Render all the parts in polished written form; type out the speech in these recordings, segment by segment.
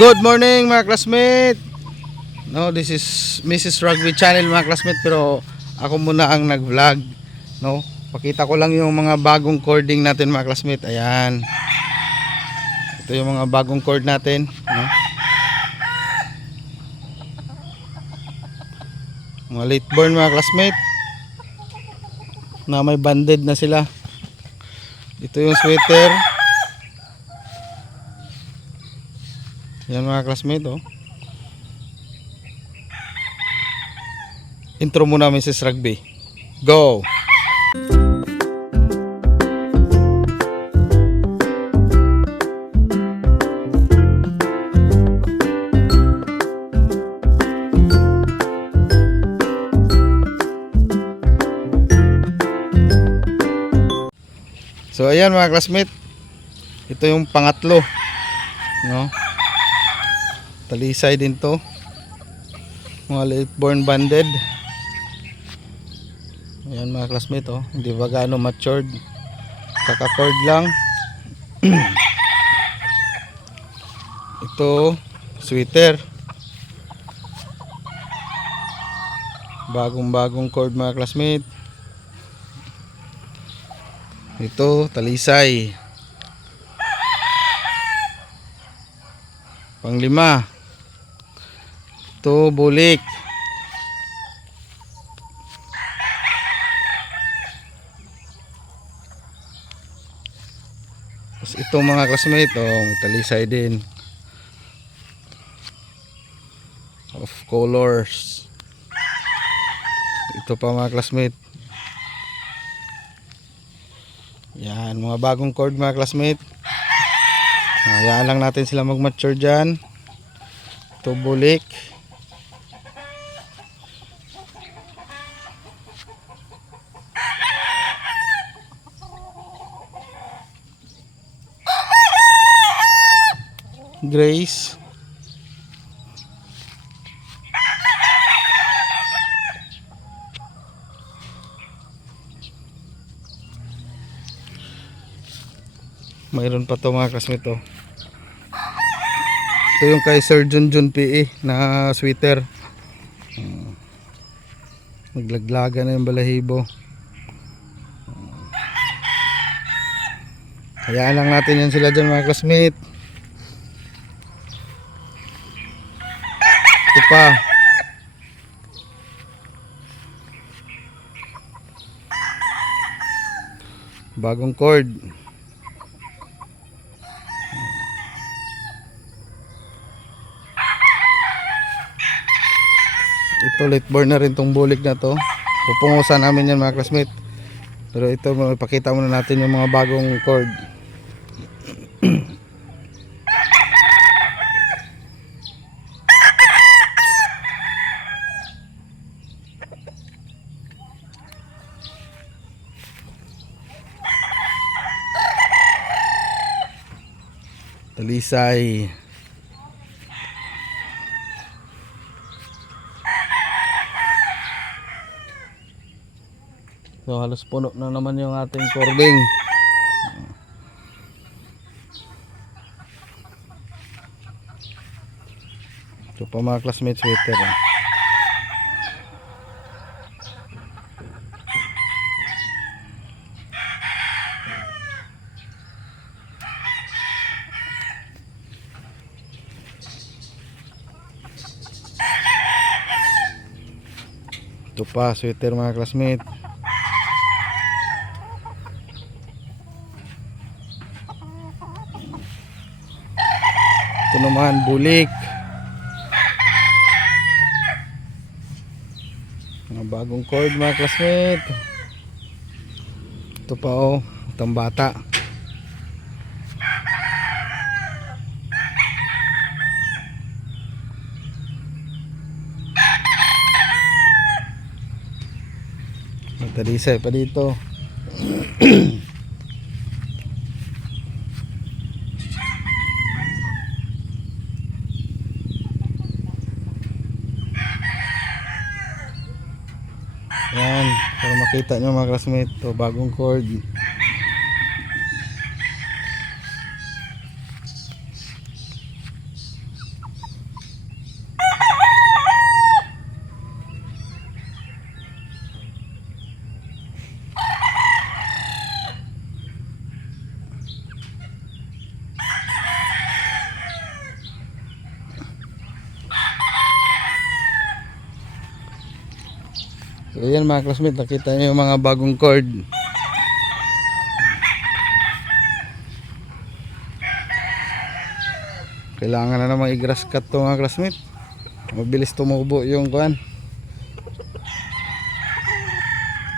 Good morning mga classmate. No, this is Mrs. Rugby Channel mga classmate, pero ako muna ang nag-vlog, no. Pakita ko lang yung mga bagong cording natin mga classmate. Ayan. Ito yung mga bagong cord natin, no. Mga late born mga classmate na may banded na sila. Ito yung sweater. Yan mga classmate, oh. Intro muna Mrs. Rugby. Go! So ayan mga classmate, ito yung pangatlo, no? Talisay din to, mga late born banded. Ayan mga classmate, oh. Hindi ba gaano matured, kaka-cord lang. Ito sweater, bagong cord mga classmate. Ito talisay, panglima. Ito bulik. Tapos ito mga classmate, oh, may talisay din, of colors. Ito pa mga classmate. Yan, mga bagong cord mga classmate. Hayaan lang natin sila mag-mature dyan. Ito bulik. Grace. Mayroon pa to mga classmate, oh. Ito yung kay Sir Junjun PE na sweater. Naglaglaga na yung balahibo. Hayaan lang natin yan sila dyan mga classmate. Ito pa. Bagong cord. Ito late born na rin tong bulik na to. Pupungusan namin yan mga classmate. Pero ito, ipakita muna natin yung mga bagong cord. Talisay. So halos puno na naman yung ating cording. Ito pa mga classmates, sweater, eh. Ito pa sweater mga classmates. Ito naman bulik. Mga bagong cord mga classmate. Ito pa, oh, itong bata. May talisay pa dito. Yan, para makita nyo mga classmate, to bagong cord. So yan mga classmate, nakita nyo yung mga bagong cord. Kailangan na namang i-grass cut to mga classmate. Mabilis tumubo yung kuan.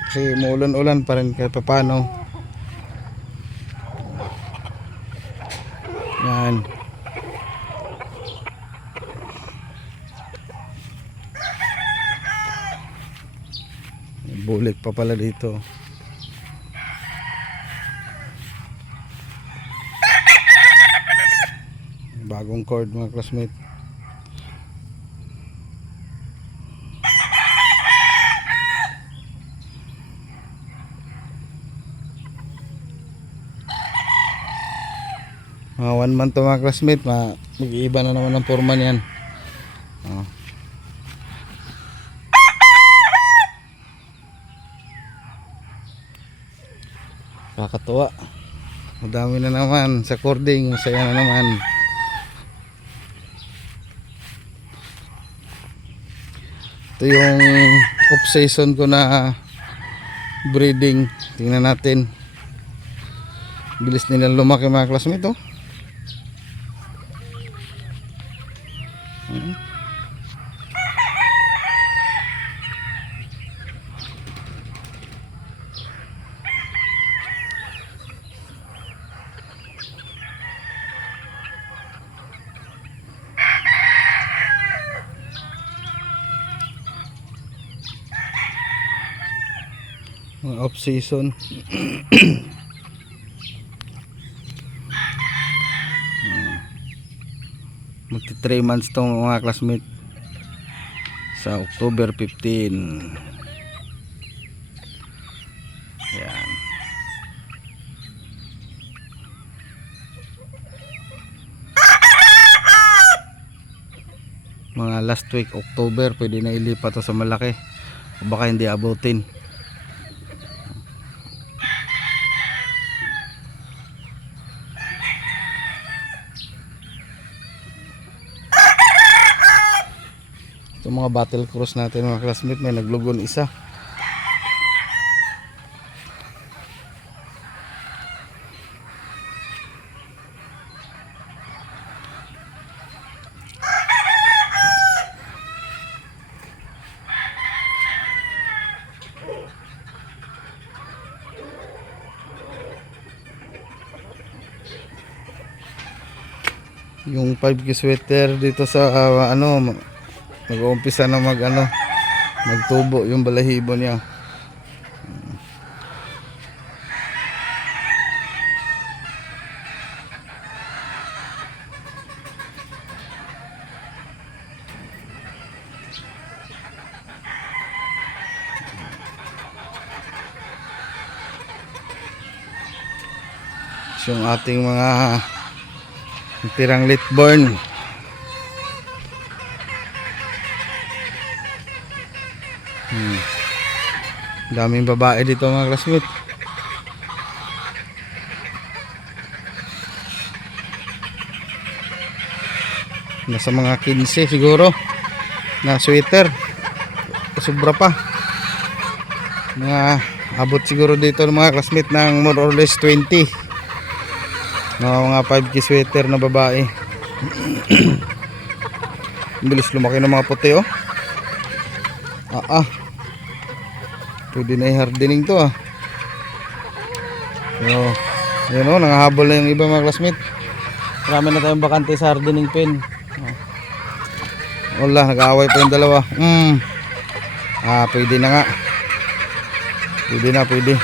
Kasi muulan-ulan pa rin kahit papano. Yan. Bulik pa pala dito. Bagong cord mga classmate. Mga 1 month to mga classmate, mag-iiba na naman ang forma niyan. Kakatuwa. Madami na naman sa cording, masaya na naman. Ito yung off season ko na breeding. Tingnan natin. Bilis nilang lumaki mga classmate, oh. Off season. Magti 3 months tong mga classmate sa October 15. Yan. Mga last week October pwede na ilipat to sa malaki o baka hindi abutin. Itong mga battle cross natin mga classmate, may naglugon isa. Yung 5K sweater dito sa nag-uumpisa na magtubo yung balahibo niya. So, yung ating mga tirang late born. Daming babae dito mga classmate. Nasa mga 15 siguro na sweater. Sobra pa. Mga abot siguro dito ng mga classmate ng more or less 20. Mga 5K sweater na babae. Bilis lumaki ng mga puti, oh. Pwede na i-hardening to, ah. So, yun, oh, nangahabol na yung iba mga classmate. Marami na tayong bakante sa hardening pen. Wala, nag-aaway pa yung dalawa. Pwede na nga. Pwede.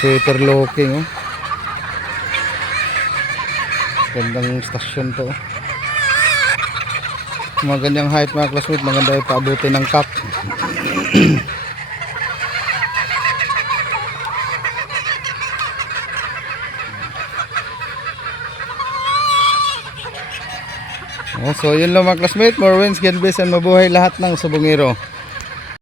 Sweater looking, oh. Gandang stasyon to, oh. Mga ganyang height mga classmate, maganda yung paabutin ng cup. So yun lang mga classmate, more wins, God bless and mabuhay lahat ng Subongero.